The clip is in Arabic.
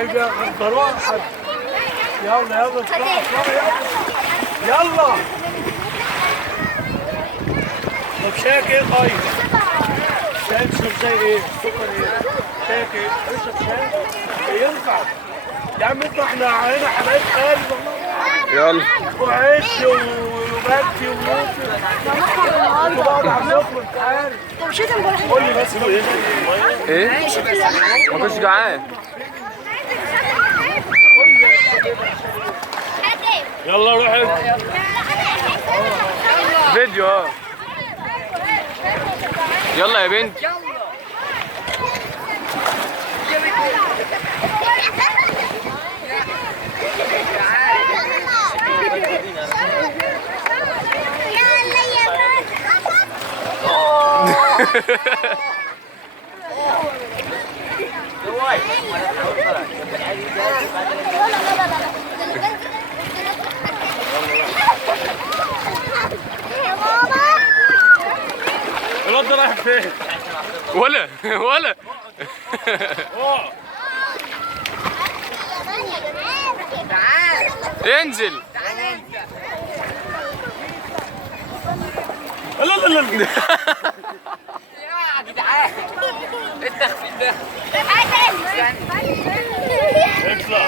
يلا غدروها حد. يلا يلا اطلعوا يلا. طب شايك ايه طيب؟ شاي تشرب زي ايه؟ سكر ايه؟ شايك ايه؟ اشرب شاي؟ ينفع؟ يا عم انتوا احنا هنا حبايب قلب والله. يلا. وعيش وبكي وموسى. انتوا بقى عندكم انت عارف. طب مشيت امبارح. قول لي بس ايه؟ ما كنتش جعان. يلا روح فيديو يلا يا بنت. الواد ده رايح فين؟ ولا انزل. لا لا لا لا يا جدعان التخفيف ده